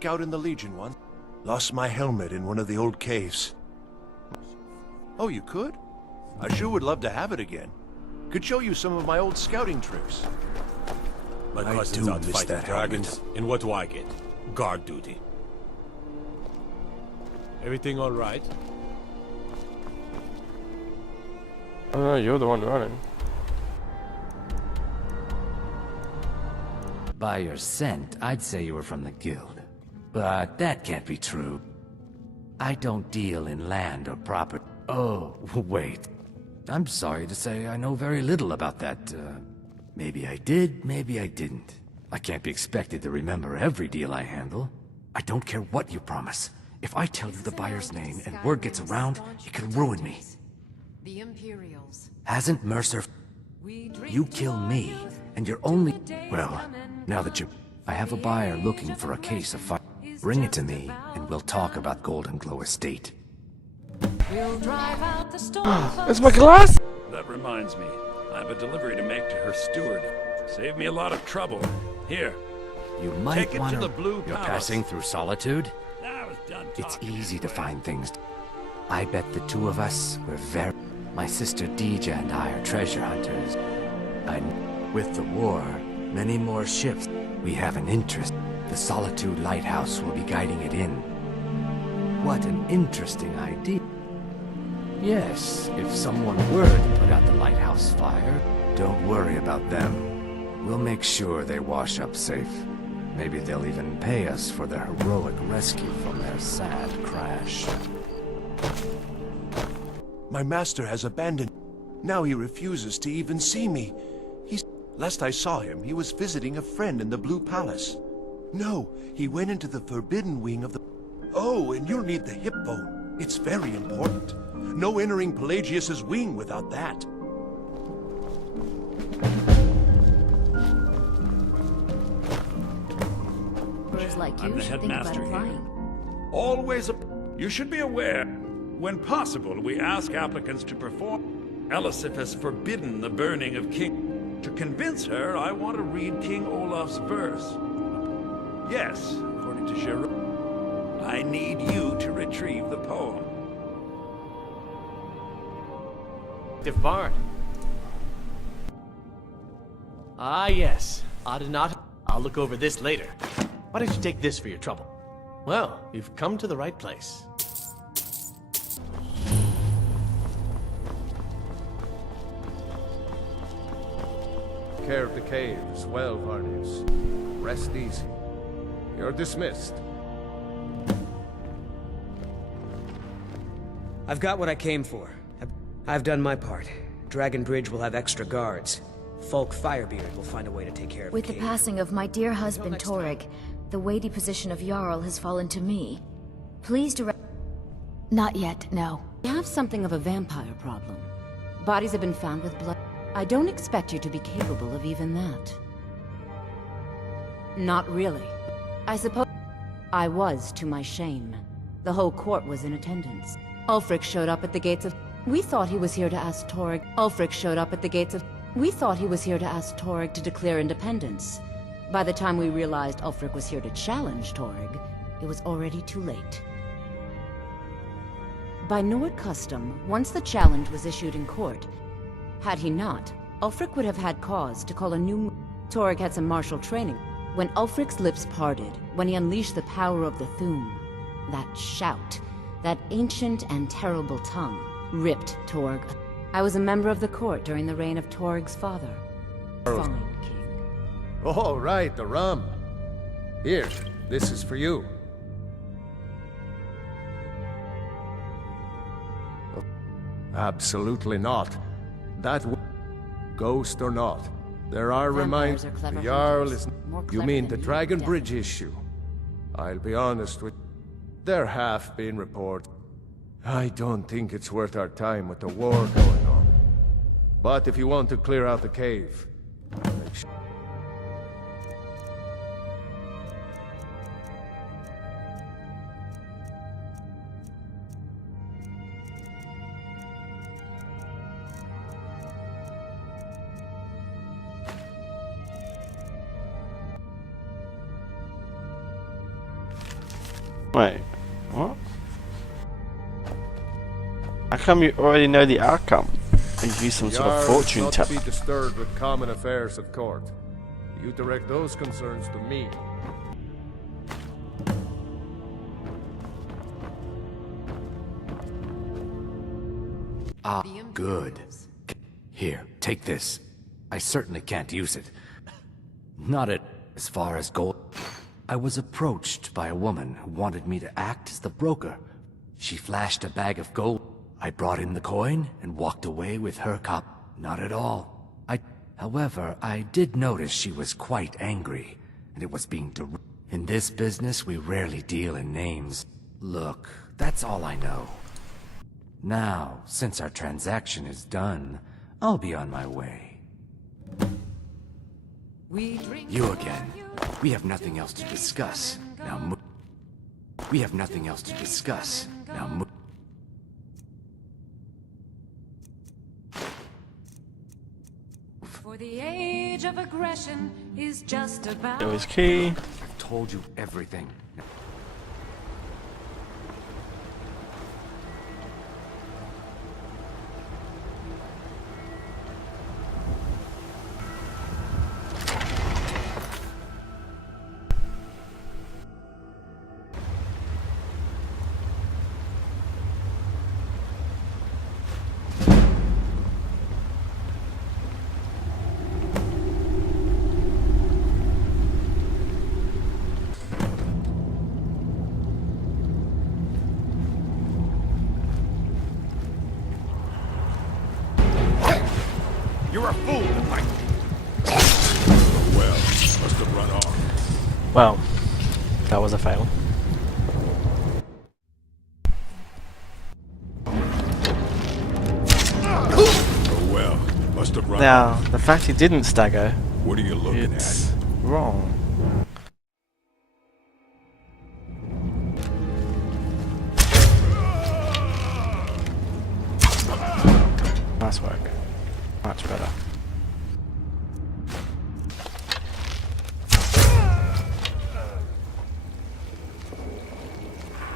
scout in the Legion once. Lost my helmet in one of the old caves. Oh, you could? I sure would love to have it again. Could show you some of my old scouting tricks. My I cousin's do out miss fighting that dragons. helmet. And what do I get? Guard duty. Everything all right? You're the one running. By your scent, I'd say you were from the guild. But that can't be true. I don't deal in land or property. Oh, wait. I'm sorry to say I know very little about that. Maybe I did, maybe I didn't. I can't be expected to remember every deal I handle. I don't care what you promise. If I tell you the buyer's name and word gets around, it could ruin me. The Imperials. Hasn't Mercer... You kill me, and you're only... Well, now that you... I have a buyer looking for a case of fire. Bring it to me, and we'll talk about Golden Glow Estate. We'll drive out the storm. It's my glass! That reminds me. I have a delivery to make to her steward. Save me a lot of trouble. Here. You might Take it want to the Blue You're Palace. passing through Solitude? I was done It's talking easy to anyway. find things. I bet the two of us were very... My sister Deja and I are treasure hunters. With the war, many more ships. We have an interest. The Solitude Lighthouse will be guiding it in. What an interesting idea. Yes, if someone were to put out the lighthouse fire, don't worry about them. We'll make sure they wash up safe. Maybe they'll even pay us for their heroic rescue from their sad crash. My master has abandoned. Now he refuses to even see me. Last I saw him, he was visiting a friend in the Blue Palace. No, he went into the forbidden wing of the... Oh, and you'll need the hip bone. It's very important. No entering Pelagius's wing without that. Birds like I'm you the should think about headmaster here. applying. Always You should be aware, when possible, we ask applicants to perform. Elisif has forbidden the burning of King. To convince her, I want to read King Olaf's verse. Yes, according to Jerome. I need you to retrieve the poem. Bard. Ah, yes. Odd and not. I'll look over this later. Why don't you take this for your trouble? Well, you've come to the right place. Care of the caves, well, Varnius. Rest easy. You're dismissed. I've got what I came for. I've done my part. Dragon Bridge will have extra guards. Folk Firebeard will find a way to take care of With the the cave. passing of my dear husband next time. Torrig, the weighty position of Jarl has fallen to me. Please direct... Not yet, no. We have something of a vampire problem. Bodies have been found with blood. I don't expect you to be capable of even that. Not really. I suppose I was, to my shame. The whole court was in attendance. Ulfric showed up at the gates of... We thought he was here to ask Torrig... Ulfric showed up at the gates of... We thought he was here to ask Torrig to declare independence. By the time we realized Ulfric was here to challenge Torrig, it was already too late. By Nord custom, once the challenge was issued in court, had he not, Ulfric would have had cause to call a new... Torrig had some martial training. When Ulfric's lips parted, when he unleashed the power of the Thu'um, that shout, that ancient and terrible tongue, ripped Torg. I was a member of the court during the reign of Torg's father. Fine, King. Oh, right, the rum. Here, this is for you. Absolutely not. That ghost or not, there are Vampires reminders. are clever The Jarl hunters. is... More You clever mean than the you, Dragon definitely. Bridge issue? I'll be honest with... There have been reports. I don't think it's worth our time with the war going on. But if you want to clear out the cave, make sure... Wait, what? How come you already know the outcome? You use some sort of fortune not teller. to be disturbed with common affairs of court. You direct those concerns to me. Ah, good. Here, take this. I certainly can't use it. Not as far as gold. I was approached by a woman who wanted me to act as the broker. She flashed a bag of gold. I brought in the coin and walked away with her cop. Not at all. However, I did notice she was quite angry, and it was being in this business, we rarely deal in names. Look, that's all I know. Now, since our transaction is done, I'll be on my way. You again. We have nothing else to discuss. Now move. We have nothing else to discuss. Now move. For the age of aggression is just about. It was key. I've told you everything. You're a fool to fight me. Well, must have run off. Well, that was a fail. Oh well, must have run Now, off. the fact he didn't stagger, What are you looking it's at? wrong. Nice work. Much better.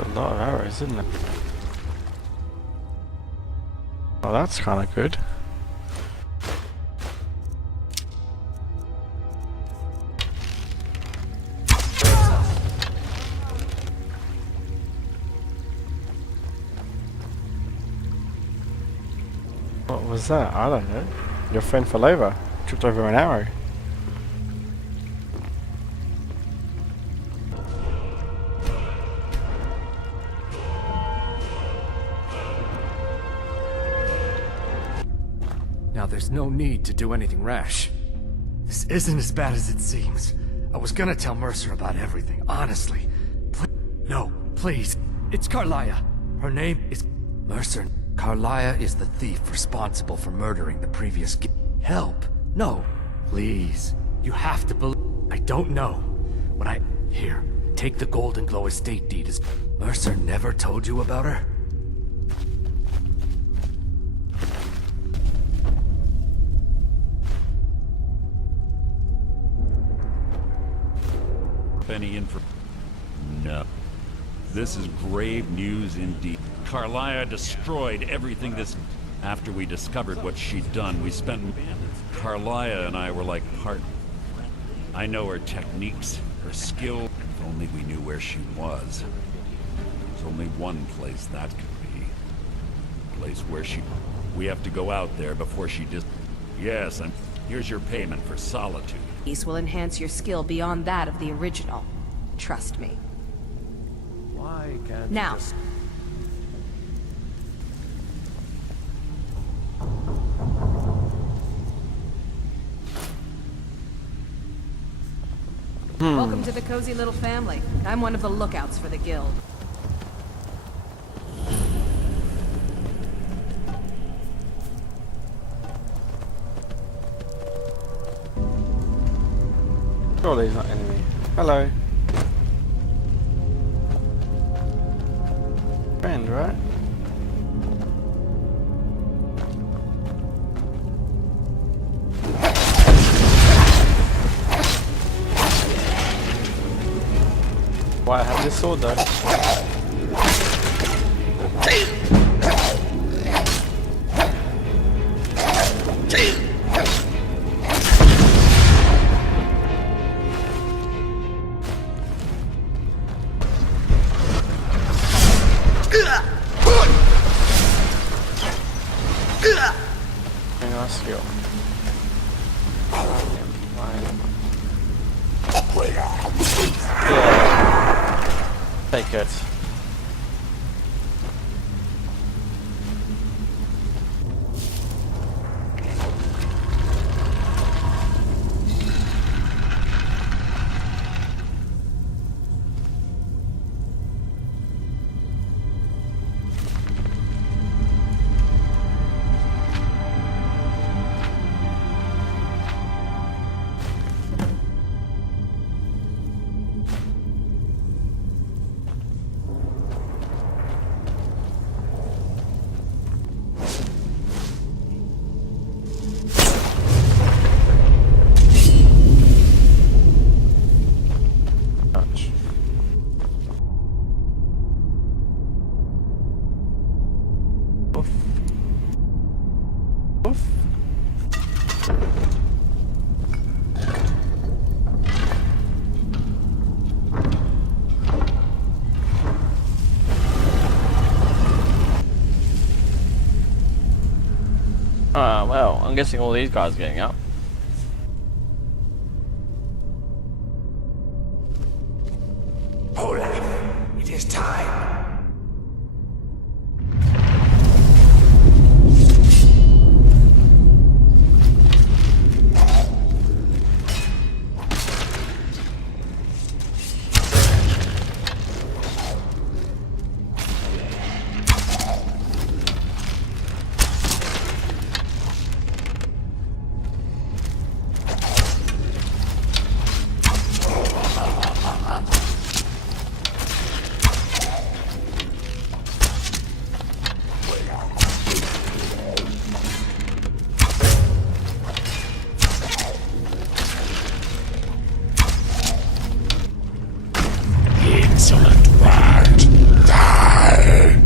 A lot of arrows, isn't it? Oh, that's kind of good. What was that? I don't know. Your friend fell over. Tripped over an arrow. Now there's no need to do anything rash. This isn't as bad as it seems. I was gonna tell Mercer about everything, honestly. No, please. It's Carlia. Her name is Mercer. Carlia is the thief responsible for murdering the previous Help. No. Please. You have to believe. I don't know. Here, take the Golden Glow estate deed. Mercer never told you about her? Any info? No. This is grave news indeed. Carlia destroyed everything After we discovered what she'd done, we spent... Carlia and I were like partners. I know her techniques, her skill. If only we knew where she was. There's only one place that could be. A place where she... We have to go out there before she Yes, and here's your payment for Solitude. These will enhance your skill beyond that of the original. Trust me. Why can't Now. you just... Welcome to the cozy little family. I'm one of the lookouts for the guild. Surely he's not enemy. Hello. Friend, right? Why I have his sword though. Very nice skill. Yeah. Take it. Well, I'm guessing all these guys are getting up. Olaf, it is time. Insolent bard, die!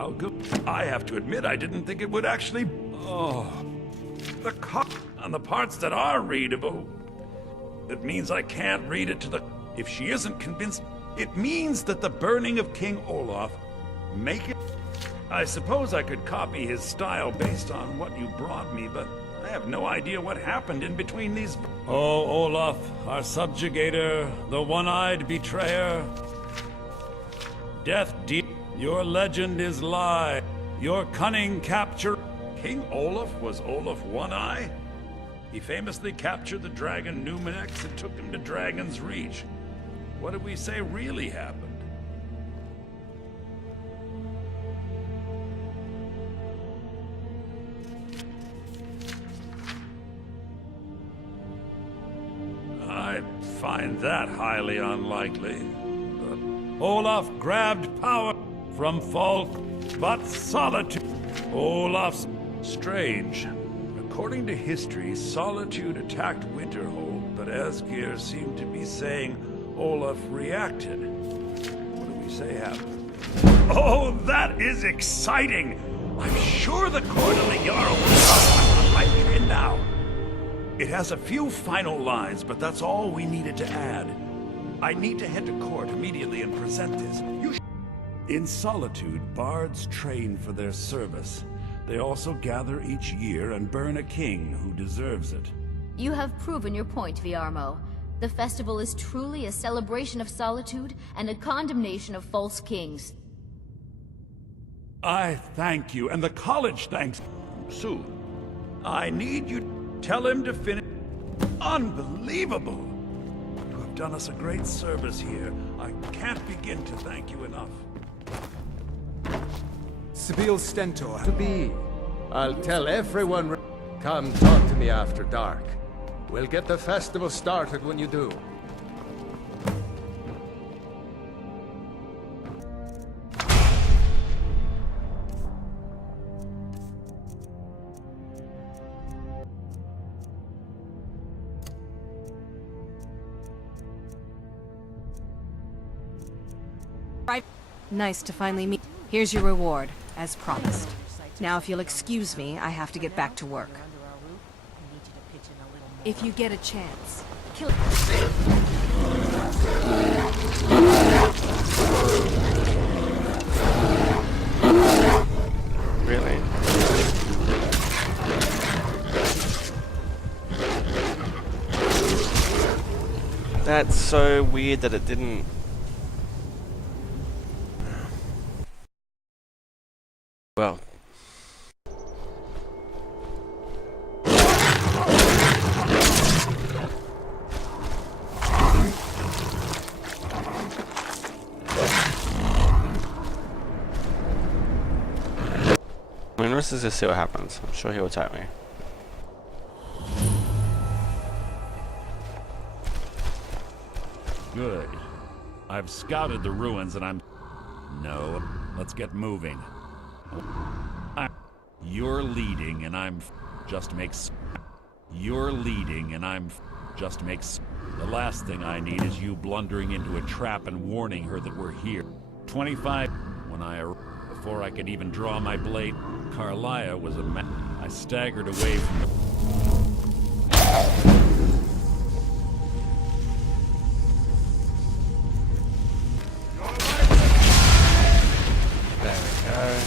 How good. I have to admit, I didn't think it would actually... Oh. The on the parts that are readable. It means I can't read it to the... If she isn't convinced, it means that the burning of King Olaf make it... I suppose I could copy his style based on what you brought me, but I have no idea what happened in between these... Oh, Olaf, our subjugator, the one-eyed betrayer. Death deep. Your legend is lie. Your cunning capture... King Olaf was Olaf One-Eye? He famously captured the dragon Numenex and took him to Dragon's Reach. What did we say really happened? I find that highly unlikely. But Olaf grabbed power from Falk, but Solitude. Olaf's strange. According to history, Solitude attacked Winterhold, but Asgeir seemed to be saying Olaf reacted. What do we say happened? Oh, that is exciting! I'm sure the court of the Jarl will come. I'm in now. It has a few final lines, but that's all we needed to add. I need to head to court immediately and present this. In Solitude, bards train for their service. They also gather each year and burn a king who deserves it. You have proven your point, Viarmo. The festival is truly a celebration of solitude and a condemnation of false kings. I thank you, and the college thanks soon. I need you to tell him to finish. Unbelievable! You have done us a great service here. I can't begin to thank you enough. Sibyl Stentor. To be. I'll tell everyone. Come talk to me after dark. We'll get the festival started when you do. Nice to finally meet. Here's your reward, as promised. Now, if you'll excuse me, I have to get back to work. If you get a chance, kill. Really? That's so weird that it didn't. Well. I mean, let's just see what happens. I'm sure he'll attack me. Good. I've scouted the ruins and I'm... No, let's get moving. You're leading and I'm just makes... You're leading and I'm just makes... The last thing I need is you blundering into a trap and warning her that we're here. 25... When I arrived, before I could even draw my blade, Carlia was a man. I staggered away from the... There we go.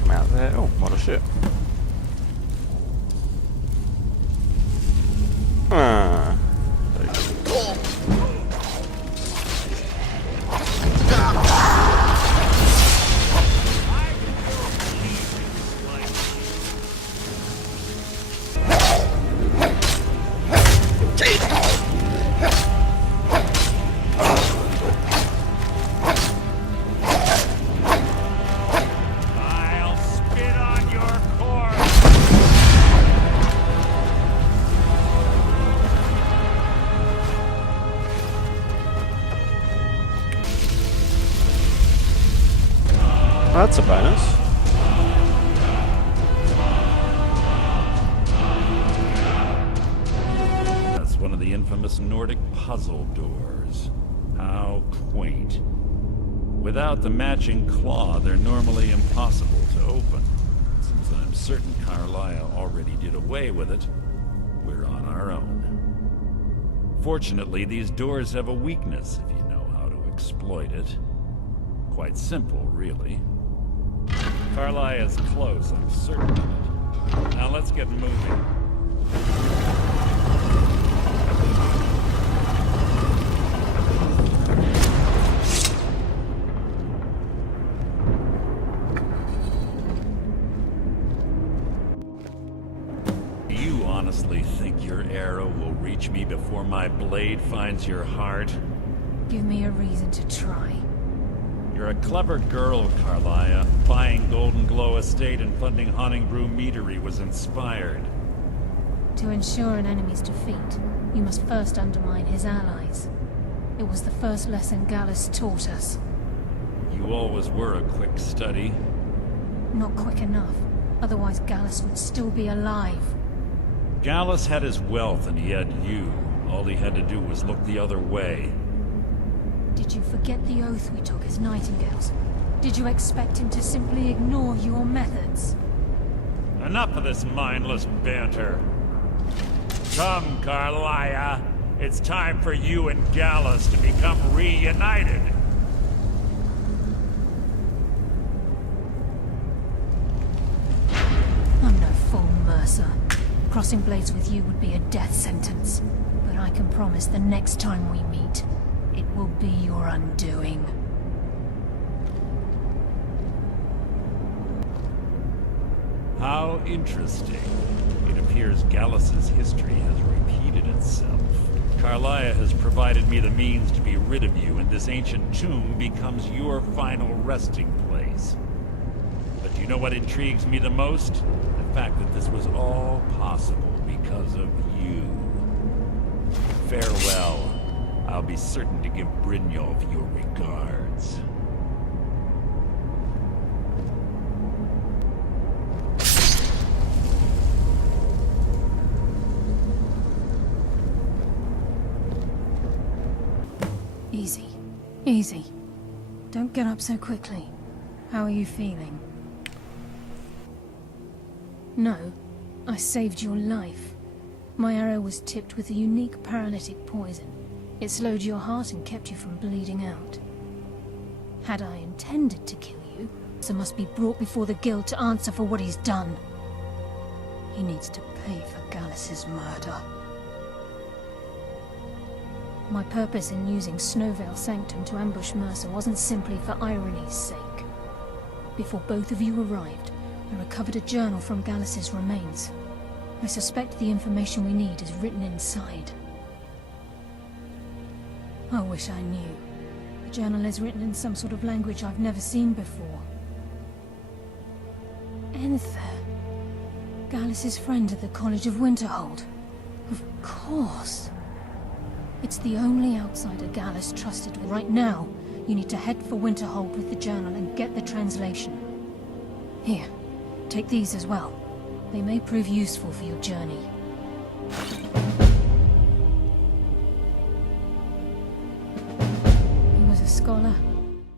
Come out there. Oh, what a ship. Ah. That's a bonus. That's one of the infamous Nordic puzzle doors. How quaint. Without the matching claw, they're normally impossible to open. Since I'm certain Carlia already did away with it, we're on our own. Fortunately, these doors have a weakness if you know how to exploit it. Quite simple, really. Carlia is close, I'm certain of it. Now let's get moving. honestly think your arrow will reach me before my blade finds your heart? Give me a reason to try. You're a clever girl, Carlia. Buying Golden Glow Estate and funding Haunting Brew Meadery was inspired. To ensure an enemy's defeat, you must first undermine his allies. It was the first lesson Gallus taught us. You always were a quick study. Not quick enough. Otherwise Gallus would still be alive. Gallus had his wealth and he had you. All he had to do was look the other way. Did you forget the oath we took as Nightingales? Did you expect him to simply ignore your methods? Enough of this mindless banter. Come, Carlia. It's time for you and Gallus to become reunited. I'm no fool, Mercer. Crossing blades with you would be a death sentence. But I can promise the next time we meet, it will be your undoing. How interesting. It appears Gallus's history has repeated itself. Carlia has provided me the means to be rid of you, and this ancient tomb becomes your final resting place. But do you know what intrigues me the most? The fact that this was all possible because of you. Farewell. I'll be certain to give Brynjolf your regards. Easy. Easy. Don't get up so quickly. How are you feeling? No, I saved your life. My arrow was tipped with a unique paralytic poison. It slowed your heart and kept you from bleeding out. Had I intended to kill you, Mercer must be brought before the guild to answer for what he's done. He needs to pay for Gallus's murder. My purpose in using Snowvale Sanctum to ambush Mercer wasn't simply for irony's sake. Before both of you arrived, I recovered a journal from Gallus's remains. I suspect the information we need is written inside. I wish I knew. The journal is written in some sort of language I've never seen before. Enther. Gallus's friend at the College of Winterhold. Of course. It's the only outsider Gallus trusted. Right now, you need to head for Winterhold with the journal and get the translation. Here, take these as well. They may prove useful for your journey. He was a scholar,